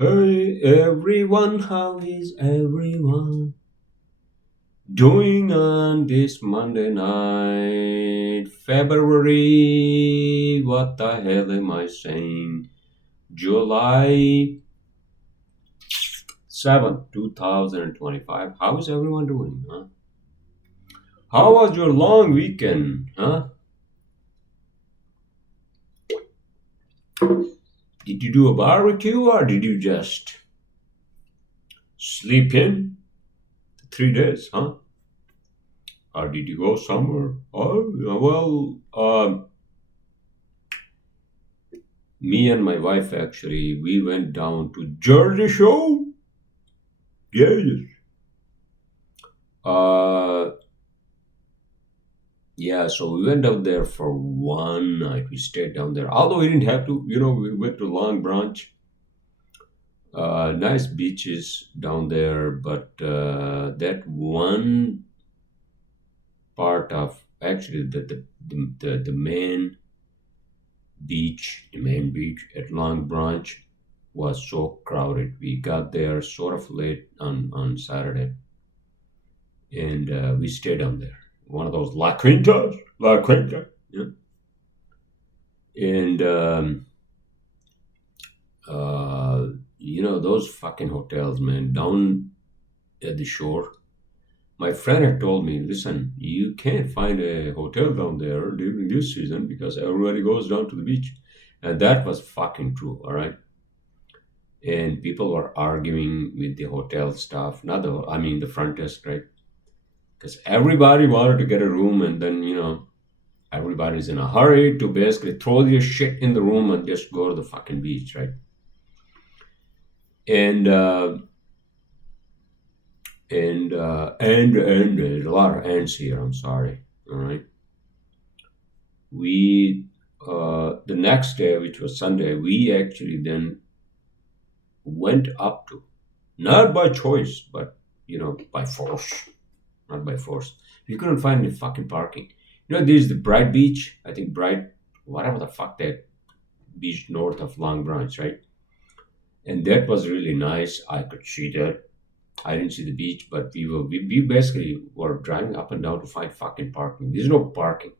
Hey everyone, how is everyone doing on this Monday night? February, what the hell am I saying? July 7th, 2025. How is everyone doing, huh? How was your long weekend, huh? Did you do a barbecue or did you just sleep in 3 days, huh? Or did you go somewhere? Oh, me and my wife actually, we went down to Jersey Shore. Yes. Uh, yeah, so we went down there for one night. We stayed down there. Although we didn't have to, we went to Long Branch. Nice beaches down there, but that one part of actually the main beach at Long Branch was so crowded. We got there sort of late on Saturday, and we stayed down there. One of those La Quinta, yeah. And those fucking hotels, man, down at the shore. My friend had told me, listen, you can't find a hotel down there during this season because everybody goes down to the beach, and that was fucking true. All right. And people were arguing with the hotel staff, not the, I mean, the front desk, right? Because everybody wanted to get a room, and then everybody's in a hurry to basically throw your shit in the room and just go to the fucking beach, right? And there's a lot of ants here. I'm sorry. All right. We The next day, which was Sunday, we actually then went up to, not by choice, but by force. Not by force. We couldn't find any fucking parking. There's the Bright Beach. I think Bright, whatever the fuck that beach north of Long Branch, right? And that was really nice. I could see that. I didn't see the beach, but we basically were driving up and down to find fucking parking. There's no parking.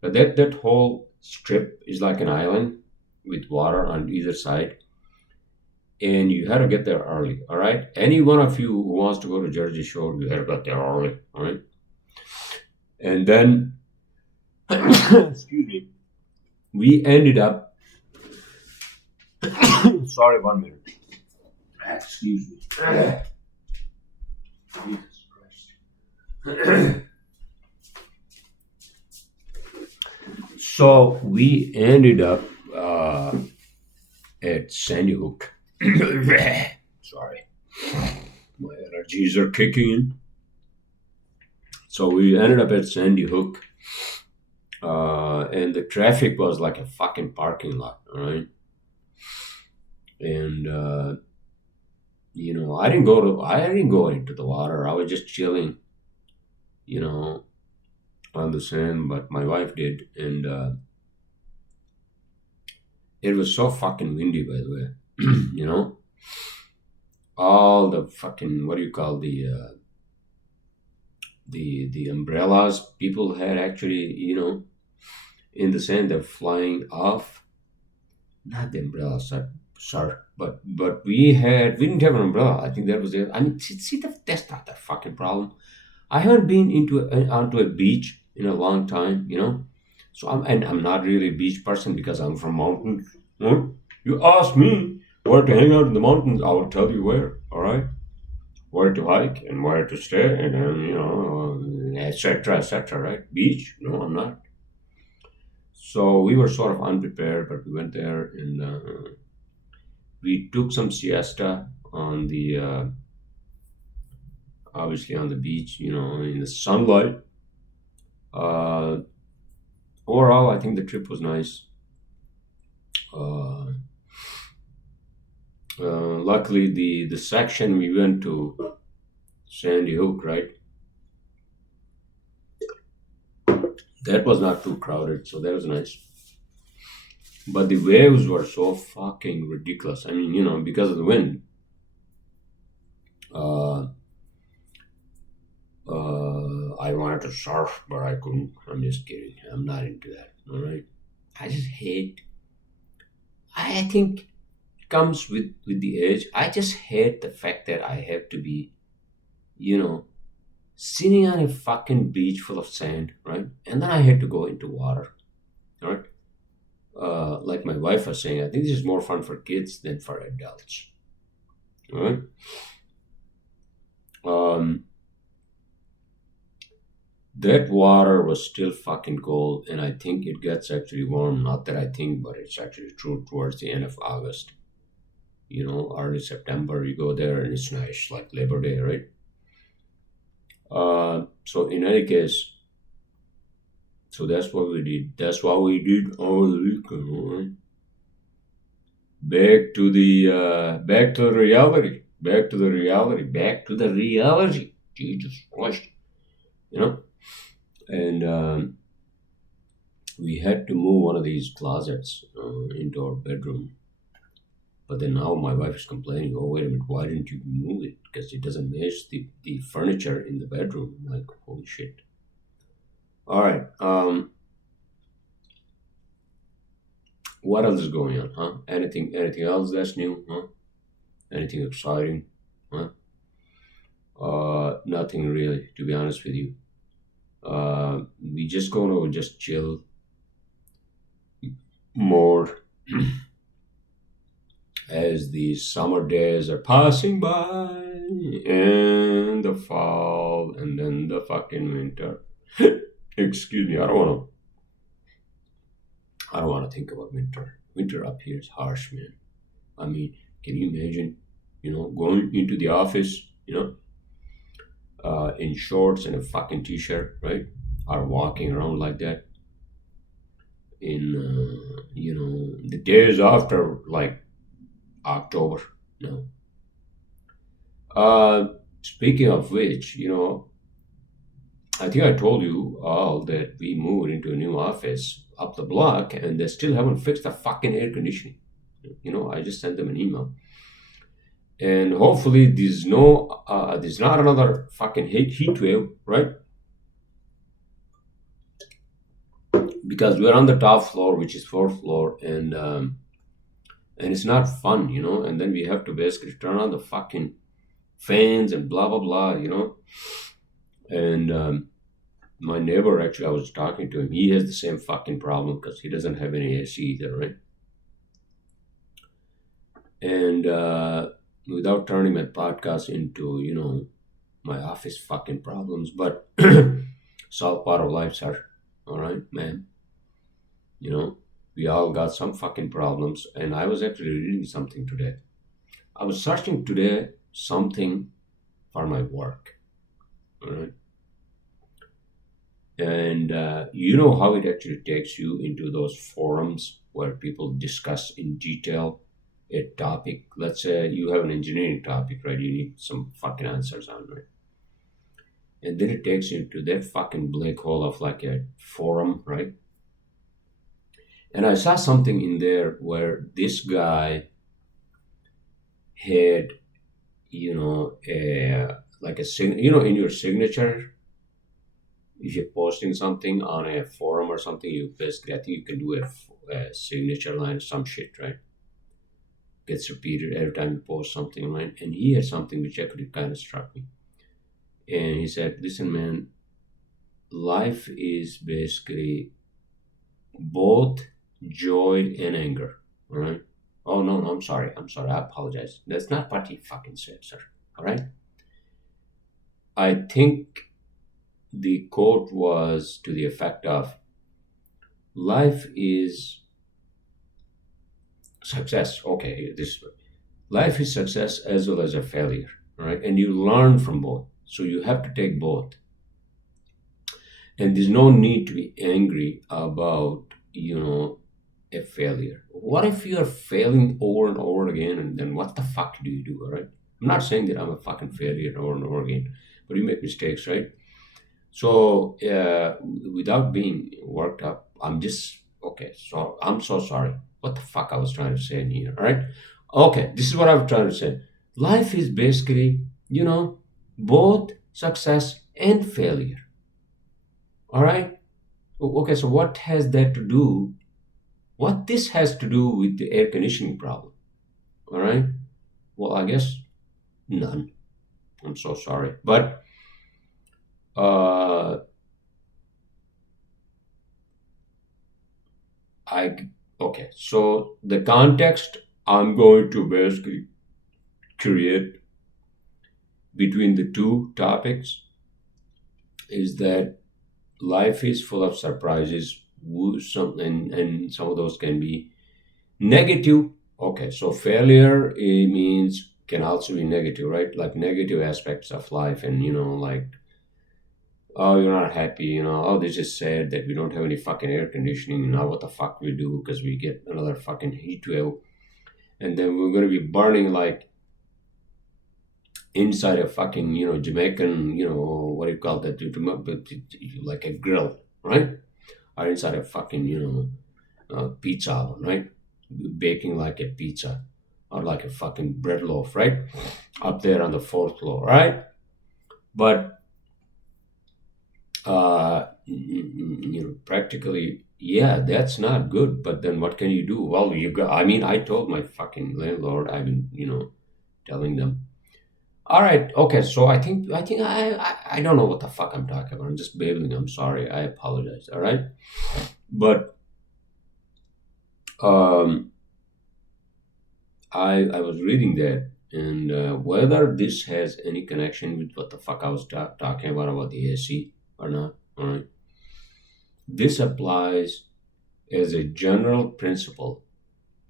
But that whole strip is like an island with water on either side, and you had to get there early. All right, any one of you who wants to go to Jersey Shore, you had to get there early. All right, and then excuse me, we ended up. Sorry, 1 minute. Excuse me. Jesus Christ. So we ended up at Sandy Hook. Sorry, my allergies are kicking in. So we ended up at Sandy Hook, and the traffic was like a fucking parking lot. All right, and I didn't go into the water. I was just chilling, you know, on the sand, but my wife did, and it was so fucking windy, by the way. All the fucking, what do you call the umbrellas people had actually, in the sand, they're flying off. Not the umbrellas, sir. But we didn't have an umbrella. I think that was it. I mean, see, that's not the fucking problem. I haven't been onto a beach in a long time, So I'm not really a beach person because I'm from mountains. You ask me where to hang out in the mountains, I will tell you where. All right, where to hike and where to stay, and then etc. etc. Right? Beach? No, I'm not. So we were sort of unprepared, but we went there and we took some siesta on the obviously on the beach, in the sunlight. Uh, Overall, I think the trip was nice. Uh, Luckily, the section we went to, Sandy Hook, right? That was not too crowded, so that was nice. But the waves were so fucking ridiculous. I mean, because of the wind. Uh, I wanted to surf, but I couldn't. I'm just kidding. I'm not into that. All right. I just hate. I think it comes with the age. I just hate the fact that I have to be, you know, sitting on a fucking beach full of sand, right? And then I had to go into water, all right? Like my wife was saying, I think this is more fun for kids than for adults, all right? Um, that water was still fucking cold, and I think it gets actually warm. Not that I think, but it's actually true towards the end of August. Early September, you go there and it's nice, like Labor Day, right? So in any case, so that's what we did. That's what we did over the weekend. All right? Back to the reality. Back to the reality. Back to the reality. Jesus Christ, you know. And we had to move one of these closets into our bedroom. But then now my wife is complaining. Oh, wait a minute, why didn't you move it? Because it doesn't match the furniture in the bedroom. I'm like, holy shit. All right. What else is going on, huh? Anything else that's new, huh? Anything exciting, huh? Nothing really, to be honest with you. We just gonna just chill more as these summer days are passing by, and the fall, and then the fucking winter. Excuse me, I don't wanna think about winter. Winter up here is harsh, man. I mean, can you imagine, going into the office, in shorts and a fucking t-shirt, right? Or walking around like that in, the days after, like October. No. Speaking of which, I think I told you all that we moved into a new office up the block, and they still haven't fixed the fucking air conditioning. I just sent them an email, and hopefully there's not another fucking heat wave, right? Because we're on the top floor, which is fourth floor, and it's not fun, and then we have to basically turn on the fucking fans and blah blah blah, and my neighbor, actually, I was talking to him, he has the same fucking problem because he doesn't have any AC either, right? And without turning my podcast into, my office fucking problems, but it's all part of life, sir. All right, man. We all got some fucking problems. And I was actually reading something today. I was searching today something for my work. All right. And you know how it actually takes you into those forums where people discuss in detail a topic. Let's say you have an engineering topic, right? You need some fucking answers on, right? And then it takes you into that fucking black hole of like a forum, right? And I saw something in there where this guy had, in your signature, if you're posting something on a forum or something, you basically, I think you can do a signature line or some shit, right? Gets repeated every time you post something, right? And he had something which actually kind of struck me. And he said, listen, man, life is basically both joy and anger, all right? Oh, no, no, I'm sorry. I apologize. That's not what he fucking said, sir, all right? I think the quote was to the effect of, life is success. Okay, this life is success as well as a failure, right? And you learn from both. So you have to take both. And there's no need to be angry about, a failure. What if you are failing over and over again, and then what the fuck do you do, all right? I'm not saying that I'm a fucking failure over and over again, but you make mistakes, right? So without being worked up, I'm just okay. So I'm so sorry. what the fuck I was trying to say in here, all right? Okay, this is what I was trying to say. Life is basically, both success and failure, all right? Okay, so what this has to do with the air conditioning problem, all right? Well, I guess none. I'm so sorry. But, uh, I, okay, so the context I'm going to basically create between the two topics is that life is full of surprises. And some of those can be negative. Okay, so failure means can also be negative, right? Like negative aspects of life, and like, oh, you're not happy, oh, this is sad that we don't have any fucking air conditioning. Now what the fuck we do because we get another fucking heat wave, and then we're gonna be burning like inside a fucking Jamaican, what do you call that? Like a grill, right? Or inside a fucking pizza oven, right? Baking like a pizza or like a fucking bread loaf, right? Up there on the fourth floor, right? But practically, yeah, that's not good. But then what can you do? Well, I mean, I told my fucking landlord, I've been, telling them. All right, okay. So I don't know what the fuck I'm talking about. I'm just babbling. I'm sorry. I apologize. All right, but um, I was reading that, and whether this has any connection with what the fuck I was talking about the AC or not. All right, this applies as a general principle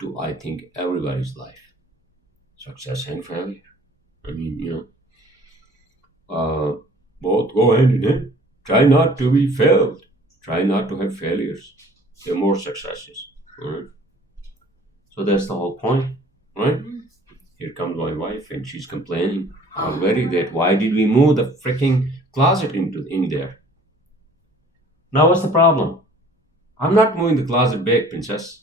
to I think everybody's life, success and failure. I mean, uh, both go hand in hand. Try not to be failed. Try not to have failures. There are more successes. All right. So that's the whole point, right? Here comes my wife, and she's complaining already that why did we move the freaking closet in there? Now what's the problem? I'm not moving the closet back, princess.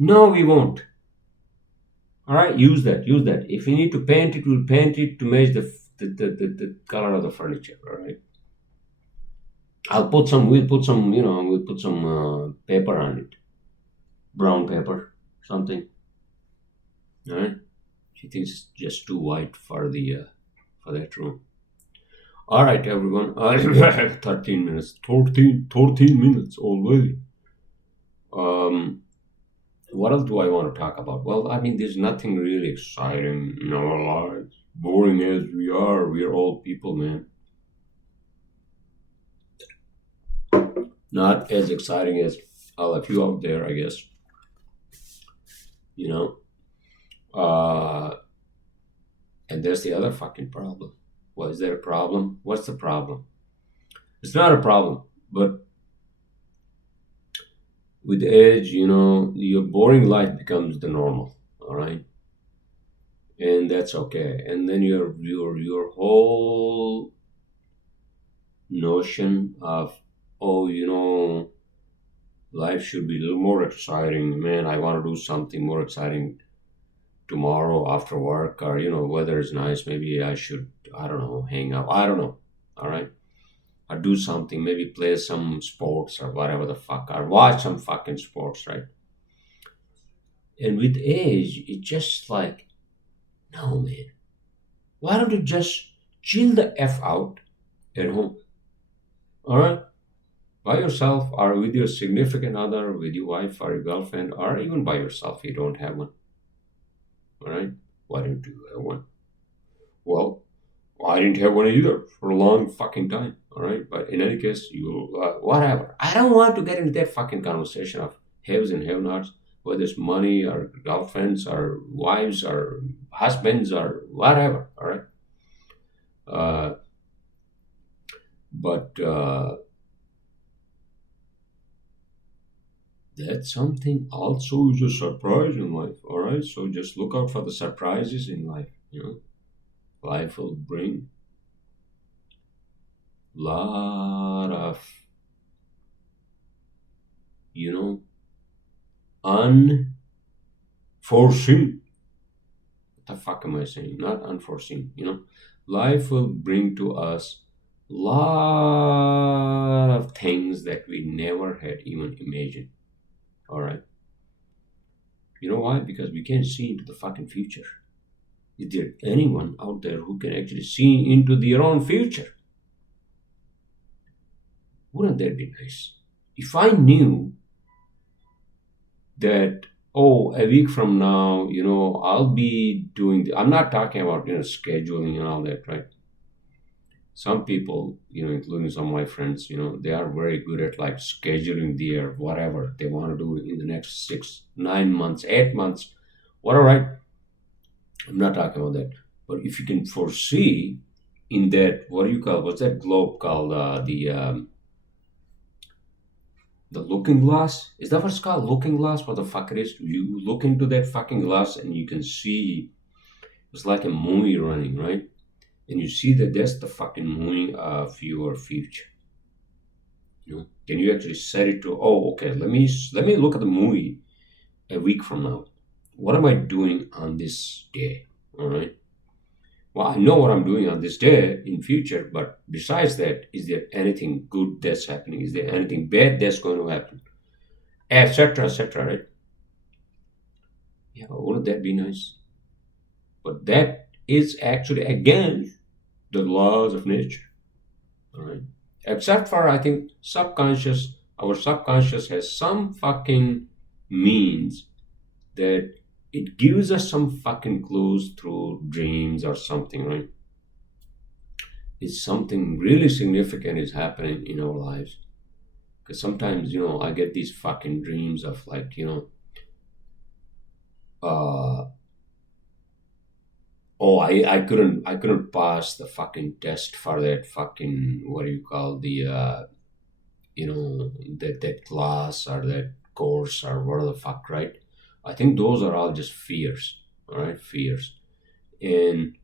No, we won't. All right, use that. Use that. If we need to paint it, we'll paint it to match the color of the furniture. All right. We'll put some paper on it, brown paper, something. All right. She thinks it's just too white for that room. All right, everyone. 13 minutes. 13 minutes already. Um, what else do I want to talk about? Well, I mean, there's nothing really exciting in our lives. Boring as we are all people, man. Not as exciting as all of you out there, I guess. You know, uh, and there's the other fucking problem. Well, is there a problem? What's the problem? It's not a problem, but with age, your boring life becomes the normal. All right, and that's okay. And then your whole notion of, oh, life should be a little more exciting. Man, I want to do something more exciting tomorrow after work, or weather is nice. Maybe I should, I don't know, hang out. I don't know. All right, or do something. Maybe play some sports or whatever the fuck, or watch some fucking sports, right? And with age, it's just like, no, man. Why don't you just chill the f out at home? All right, by yourself, or with your significant other, with your wife or your girlfriend, or even by yourself. You don't have one. All right, why don't you have one? Well, I didn't have one either for a long fucking time. All right, but in any case, whatever. I don't want to get into that fucking conversation of haves and have-nots, whether it's money or girlfriends or wives or husbands or whatever. All right, uh, but that's something also is a surprise in life. All right, so just look out for the surprises in life. Life will bring. lot of, you know, unforeseen. What the fuck am I saying? Not unforeseen, Life will bring to us lot of things that we never had even imagined. All right. You know why? Because we can't see into the fucking future. Is there anyone out there who can actually see into their own future? Wouldn't that be nice? If I knew that, oh, a week from now, I'll be doing, I'm not talking about, scheduling and all that, right? Some people, including some of my friends, they are very good at like scheduling their whatever they want to do in the next 6, 9 months, 8 months, whatever, right? I'm not talking about that. But if you can foresee in that, what do you call, what's that globe called? The looking glass? Is that what it's called? Looking glass? What the fuck it is? You look into that fucking glass and you can see, it's like a movie running, right? And you see that that's the fucking movie of your future. Can you actually set it to, oh, okay, let me look at the movie a week from now. What am I doing on this day? All right. Well, I know what I'm doing on this day in future, but besides that, is there anything good that's happening? Is there anything bad that's going to happen? Etc. Etc. Right? Yeah, wouldn't that be nice? But that is actually against the laws of nature. All right. Except for, I think, subconscious. Our subconscious has some fucking means that it gives us some fucking clues through dreams or something, right? It's something really significant is happening in our lives. Because sometimes, I get these fucking dreams of like, uh, oh, I couldn't pass the fucking test for that fucking, what do you call the, that class or that course or whatever the fuck, right? I think those are all just fears, all right? Fears. And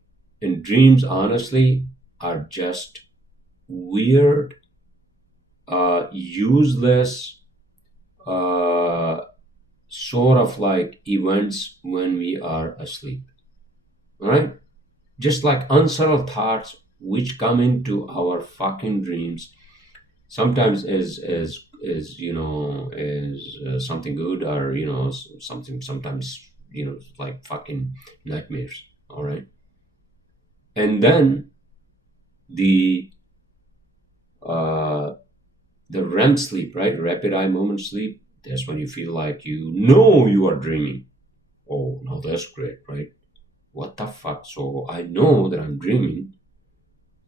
dreams, honestly, are just weird, useless, uh, sort of like events when we are asleep, all right? Just like unsettled thoughts which come into our fucking dreams, sometimes as as something good, or something, sometimes like fucking nightmares, all right? And then the uh the REM sleep, right? Rapid eye movement sleep. That's when you feel like you are dreaming. Oh, now that's great, right? What the fuck? So I know that I'm dreaming.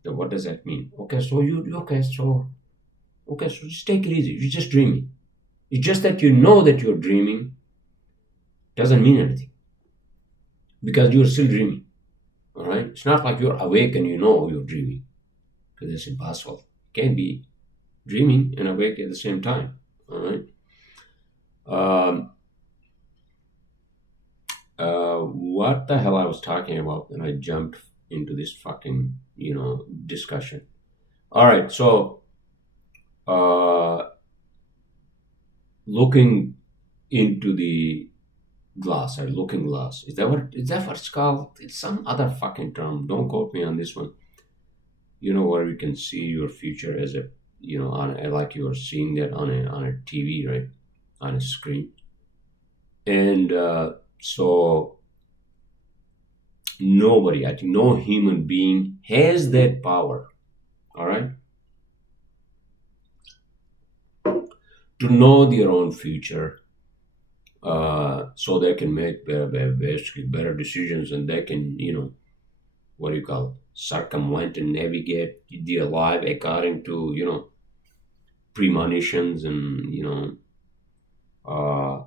Then what does that mean? Okay, so just take it easy. You're just dreaming. It's just that you know that you're dreaming doesn't mean anything because you're still dreaming. All right. It's not like you're awake and you know you're dreaming because it's impossible. You can't be dreaming and awake at the same time. All right. Um, what the hell I was talking about, and I jumped into this fucking discussion. All right. So uh, looking into the glass or looking glass, is that what it's called? It's some other fucking term. Don't quote me on this one. Where you can see your future as a on like you are seeing that on a TV, right? On a screen. And so nobody, I think no human being has that power, all right, to know their own future, so they can make basically better decisions, and they can, what do you call it, circumvent and navigate their life according to, premonitions and, uh,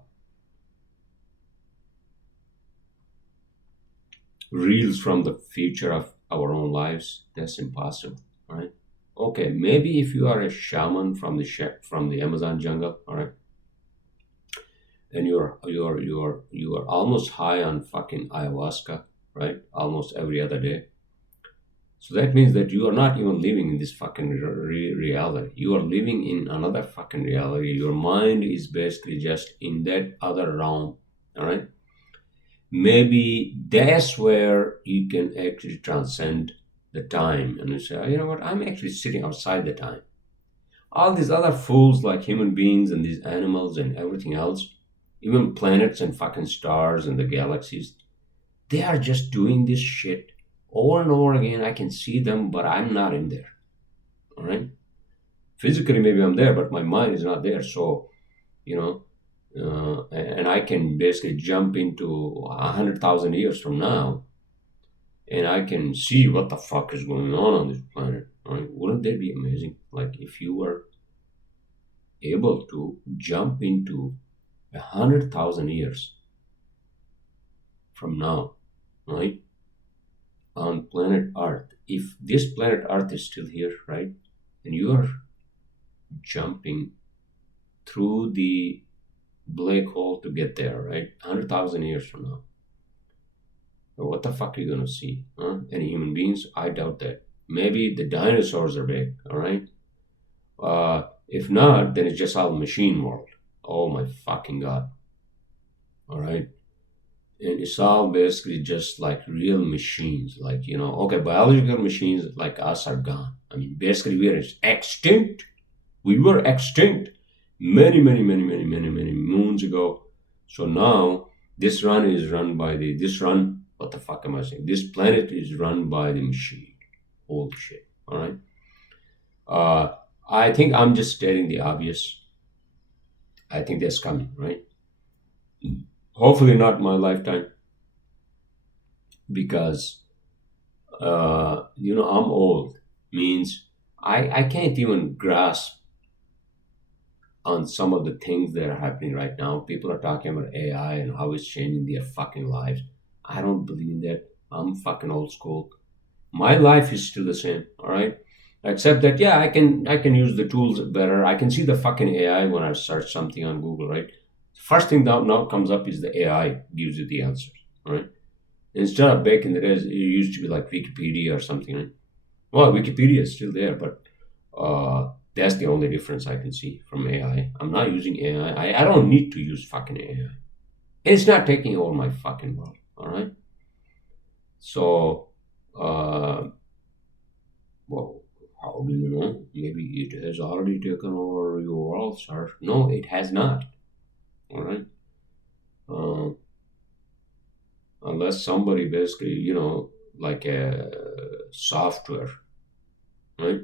reels from the future of our own lives. That's impossible, right? Okay, maybe if you are a shaman from the Amazon jungle, all right, and you are almost high on fucking ayahuasca, right? Almost every other day. So that means that you are not even living in this fucking reality. You are living in another fucking reality. Your mind is basically just in that other realm. All right. Maybe that's where you can actually transcend the time and you say, "Oh, you know what? I'm actually sitting outside the time. All these other fools like human beings and these animals and everything else, even planets and fucking stars and the galaxies, they are just doing this shit over and over again. I can see them, but I'm not in there. All right. Physically, maybe I'm there, but my mind is not there. So, you know, and I can basically jump into 100,000 years from now and I can see what the fuck is going on this planet. Right? Wouldn't that be amazing? Like if you were able to jump into 100,000 years from now, right, on planet Earth. If this planet Earth is still here, right, and you are jumping through the black hole to get there, right, 100,000 years from now. What the fuck are you gonna see? Huh? Any human beings? I doubt that. Maybe the dinosaurs are back, all right? If not, then it's just all machine world. Oh my fucking god. All right. And it's all basically just like real machines. Like, okay, biological machines like us are gone. I mean, basically we are extinct. We were extinct many, many, many, many, many, many moons ago. So now this run is run by what the fuck am I saying? This planet is run by the machine. Holy shit. All right. Uh, I think I'm just stating the obvious. I think that's coming, right? Hopefully not my lifetime because, I'm old. Means I can't even grasp on some of the things that are happening right now. People are talking about AI and how it's changing their fucking lives. I don't believe in that. I'm fucking old school. My life is still the same, all right? Except that, yeah, I can use the tools better. I can see the fucking AI when I search something on Google, right? First thing that now comes up is the AI gives you the answers, all right? Instead of back in the days, it used to be like Wikipedia or something, right? Well, Wikipedia is still there, but that's the only difference I can see from AI. I'm not using AI. I don't need to use fucking AI. And it's not taking over my fucking world, all right? So, well, how do you know? Maybe it has already taken over your world, sir. No, it has not, all right? Uh, unless somebody basically, like a software, right?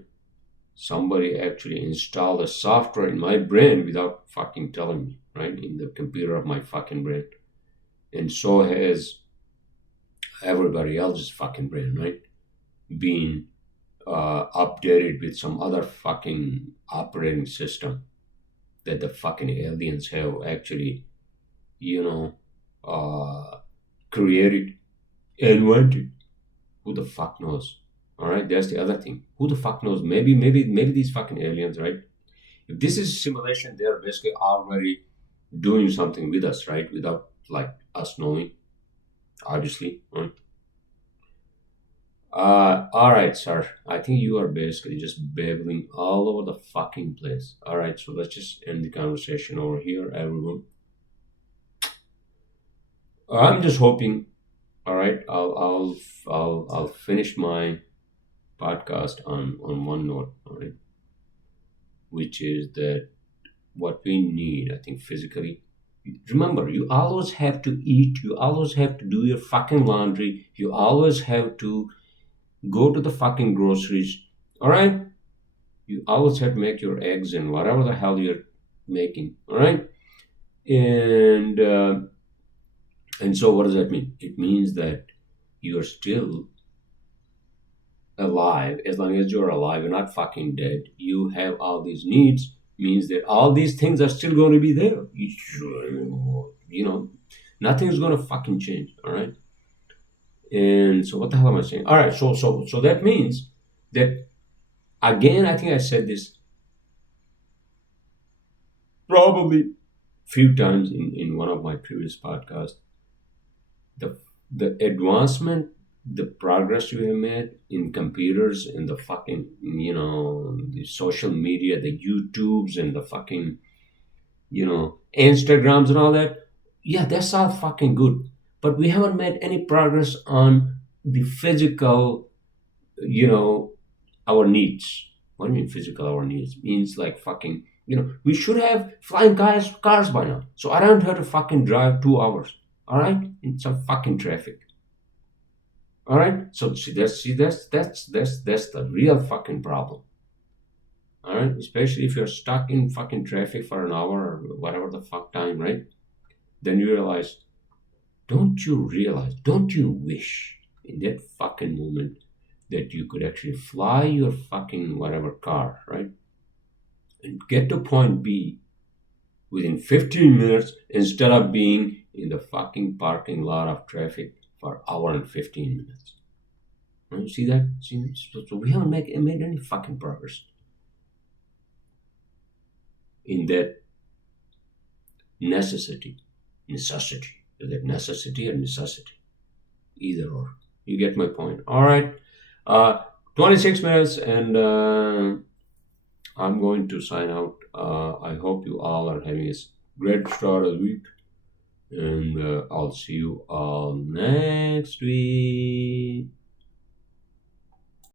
Somebody actually installed a software in my brain without fucking telling me, right? In the computer of my fucking brain. And so has everybody else's fucking brain, right? Being updated with some other fucking operating system that the fucking aliens have actually, you know, uh, created, invented. Who the fuck knows? All right, that's the other thing. Who the fuck knows? Maybe these fucking aliens, right? If this is simulation, they're basically already doing something with us, right? Without like us knowing, obviously, right? All right, sir. I think you are basically just babbling all over the fucking place. All right, so let's just end the conversation over here, everyone. I'm just hoping. All right, I'll finish my podcast on one note. All right, which is that what we need, I think, physically. Remember, you always have to eat. You always have to do your fucking laundry. You always have to go to the fucking groceries. All right. You always have to make your eggs and whatever the hell you're making. All right. And and so what does that mean? It means that you're still alive. As long as you're alive, you're not fucking dead. You have all these needs. Means that all these things are still going to be there. Nothing's going to fucking change. All right. And so what the hell am I saying? All right. So that means that again. I think I said this probably few times in one of my previous podcasts. The the advancement the progress we have made in computers, in the fucking, the social media, the YouTubes and the fucking, Instagrams and all that. Yeah, that's all fucking good. But we haven't made any progress on the physical, you know, our needs. What do you mean physical our needs? Means like fucking, we should have flying cars by now. So I don't have to fucking drive 2 hours. All right? In some fucking traffic. All right? So that's the real fucking problem. All right? Especially if you're stuck in fucking traffic for an hour or whatever the fuck time, right? Then you realize, don't you wish in that fucking moment that you could actually fly your fucking whatever car, right? And get to point B within 15 minutes instead of being in the fucking parking lot of traffic for hour and 15 minutes. Right? See that? So we haven't made any fucking progress in that necessity. Necessity. Is it necessity or necessity? Either or. You get my point. All right. 26 minutes, and I'm going to sign out. I hope you all are having a great start of the week, and I'll see you all next week.